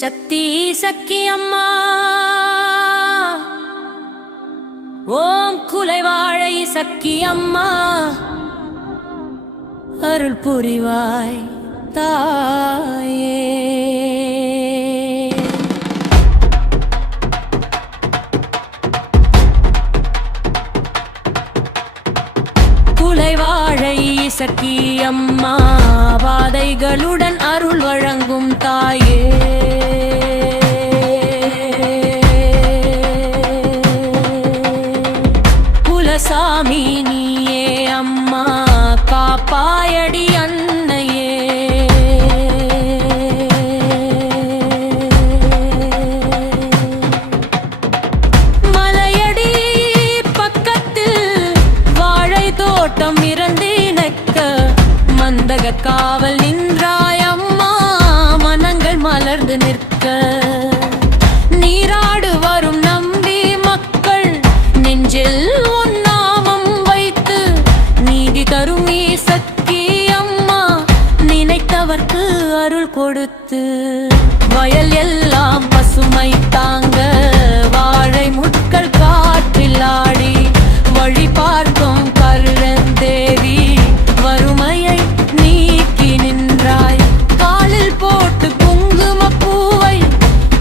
சக்தி சக்தி அம்மா ஓம் குலைவாழை சக்தி அம்மா அருள் புரிவாய் தாயே. குலைவாழை சக்தி அம்மா வாதைகளுடன் அருள் வழங்கும் தாயே. குலசாமி நீயே அம்மா காப்பாயடி அன்னையே. மலையடி பக்கத்தில் வாழை தோட்டம் இறந்தினக்க மந்தக காவல் நின்றாய் அம்மா மனங்கள் மலர்ந்து நிற்க. நீராடு வரும் நம்பி மக்கள் நெஞ்சில் உன் நாமம் வைத்து நீதி தரும் சக்தி அம்மா நினைத்தவர்க்கு அருள் கொடுத்து. வயல் எல்லாம் பசுமை தாங்க வாழை முட்கள் காற்றில் ஆடி வழி பார்க்கும் கருணந்தேவி வறுமையை நீக்கி நின்றாய். காலில் போட்டு குங்குமப்பூவை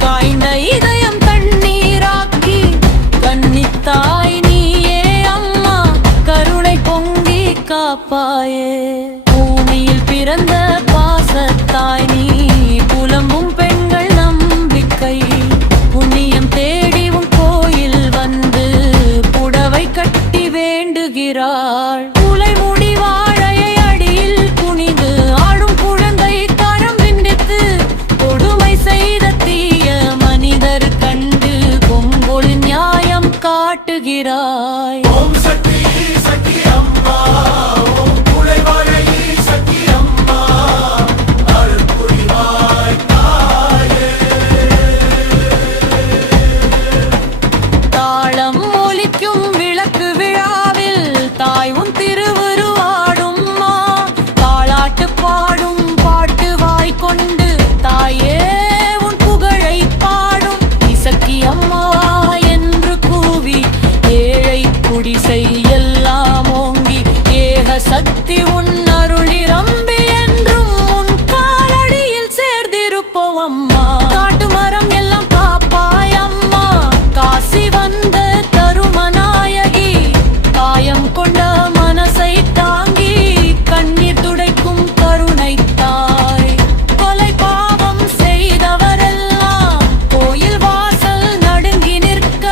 காய்ந்த இதயம் தண்ணீராக்கி கன்னித்தாய் நீயே அம்மா கருணை பொங்கி காப்பாயே. பூமியில் பிறந்த பாசத்தாய் நீ புலம்பும் பெண்கள் நம்பிக்கை. புண்ணியம் தேடி உன் கோயில் வந்து புடவை கட்டி வேண்டுகிறாள். குலை முடி வாழையை அடியில் குனிந்து ஆடும் குழந்தை கரம் விண்டித்து கொடுமை செய்த தீய மனிதர் கண்டு பொங்கொள் நியாயம் காட்டுகிறாய். ஓம் சக்தி சக்தி அம்மா ஓம் குலைவாழை சக்தி அம்மா அருள் புரிவாய் தாயே. தாளம் ஒலிக்கும் விளக்கு விழாவில் தாய் உன் திருவுருவாடும் தாளாட்டு பாடும் பாட்டு வாய் கொண்டு தாயே உன் புகழை பாடும். இசக்கி அம்மா என்று கூவி ஏழை குடிசை எல்லாம் ஓங்கி ஏக சக்தி உன் அருள் நிரம்பி என்றும் உன் காலடியில் சேர்ந்திருப்போம் அம்மா. காட்டு மரம் எல்லாம் காப்பாய் அம்மா காசி வந்த தருமநாயகி. காயம் கொண்ட மனசை தாங்கி கண்ணீர் துடைக்கும் கருணை தாய். கொலை பாவம் செய்தவரெல்லாம் கோயில் வாசல் நடுங்கி நிற்க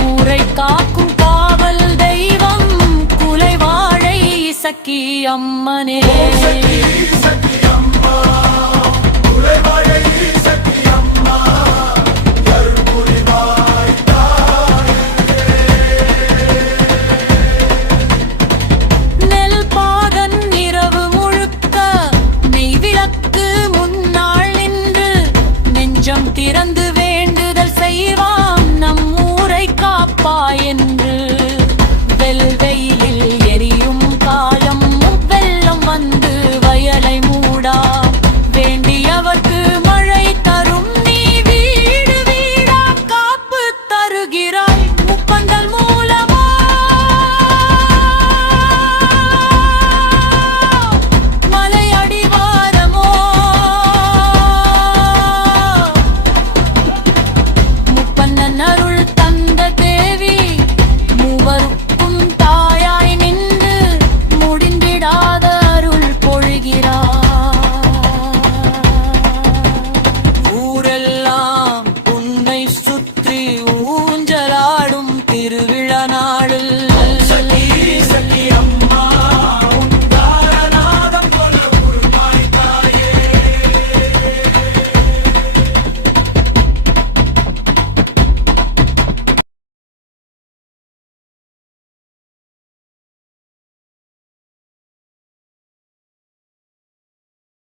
கூரை காக்கும் காவல் தெய்வம் குலைவாழை சக்தி அம்மனே. சக்தி